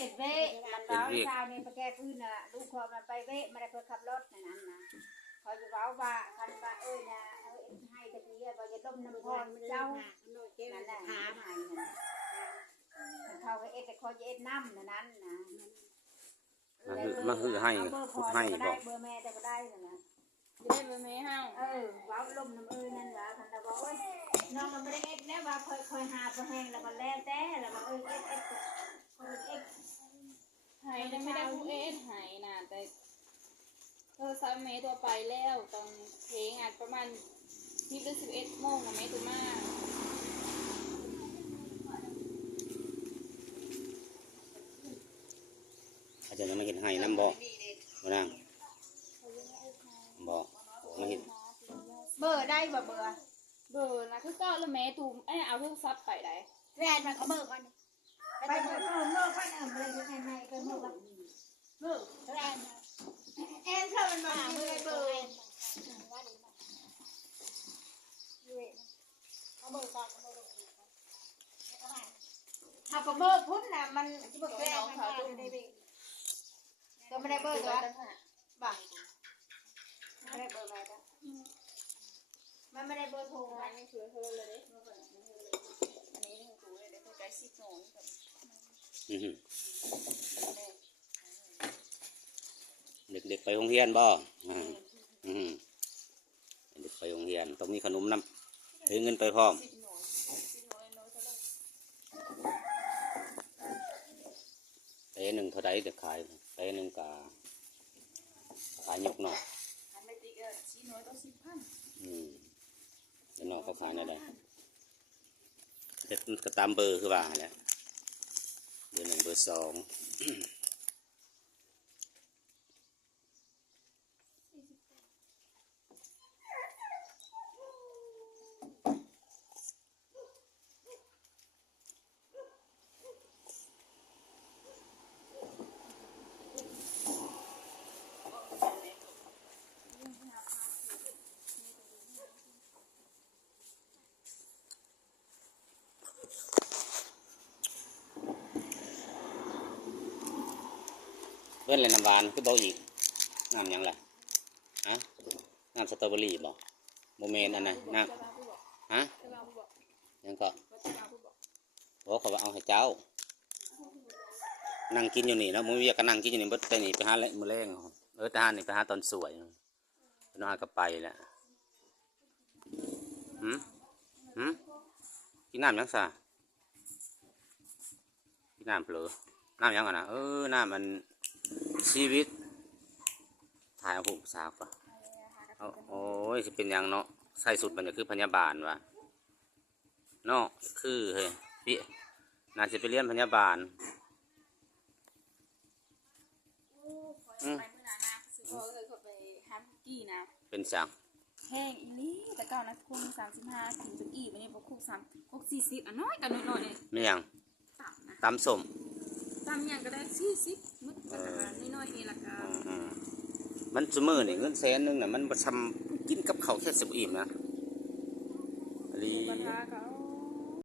เอ็ดเว้มันเว้าเช้านี่ไปแก้พื้นน่ะลูกคอมันไปเว้มาได้เพิ่นขับรถนั่นนะคอยอยู่เว้าว่าคันว่านะให้ตะกี้บ่จะต้มน้ำพรเจ้านั่นแหละหาใหม่นั่นเขาก็เอ็ดแต่คอยจะเอ็ดน้ำนั่นนะมาฮือให้พุดให้บอกเบอร์แม่แต่ก็ได้นั่นนะได้เบอร์แม่เฮาว้าวลมน้ำนั่นว่าคันว่าโอ้ยน้องมันไม่ได้เอ็ดแล้วว่าคอยหาตัวแห้งแล้วก็แล้วแต่แล้วก็เอ็ดหายไม่ได้ผู้เอ็ดหายนะแต่โทรศัพท์เมย์ตัวไปแล้วตอนเพลงอาจประมาณ10 โมงนะเมย์ตัวมาอาจจะยังไม่เห็นให้น้ำบอกมานั่งบอกมาเห็นเบอร์ได้เบอร์นะคือก็แล้วเมย์ตูเอาโทรศัพท์ไปได้แรกมันเขาเบอร์กันไปเบอร์กันเลยยังไงก็เบอร์แรกเอ็นเท่ามันมาเบอร์เขาเบอร์ก่อนถ้าก็เบอร์พุ่นน่ะมันจะเบอร์แรกมันได้ไปก็ไม่ได้เบอร์ตัวบ่ไม่ได้เบอร์อะไรก็มันไม่ได้เบอร์โทรอันนี้คือเธอเลยเด้อันนี้คือกูเลยเด้ใจซิโนนเด็กๆไปโรงเรียนบ่เด็กไปโรงเรียนต้องมีขนมน้ำถือเงินไปพร้อมเต้หนึ่งเท่าไรเด็กขายเต้หนึ่งกาขายยกหน่อยเดี๋ยวน้องเขาขายได้เด็กก็ตามเบอร์คือว่าแหละเบอร์ 1 เบอร์ 2เพื่อนเลยน้ำหวานคือเบาอีกน้ำยังล่ะฮะน้ำสตรอเบอรี่บอกโมเมนต์อันไหนน้ำฮะยังก็บอกเขาว่าเอาให้เจ้านั่งกินอยู่นี่นะมึงอยากก็นั่งกินอยู่นี่ไปนี่ไปหาอะไรมือแรงแต่หานี่ไปหาตอนสวยน้องอาก็ไปแหละกินน้ำยังซะกินน้ำเปลือน้ำยังอ่ะนะน้ำมันชีวิตถ่ายเอาผมสาวก่อนโอ้ยจะเป็นยังเนาะใส่สุดมันจะคือพยาบาลวะเนาะคือเฮ้ยพี่น่าจะไปเรียนพยาบาลเป็นจังแห้งอีลี่แต่ก่อนนะคุก35ถึงอีวันนี้พอคุก40น้อยกันน้อยเลยไม่ยังตำสมตำอย่างก็ได้40มุดกันน้อยเองละกันมันจะมือนี่เงิน100,000น่ะมันประชำกินกับเขาแค่10 อิ่มนะลี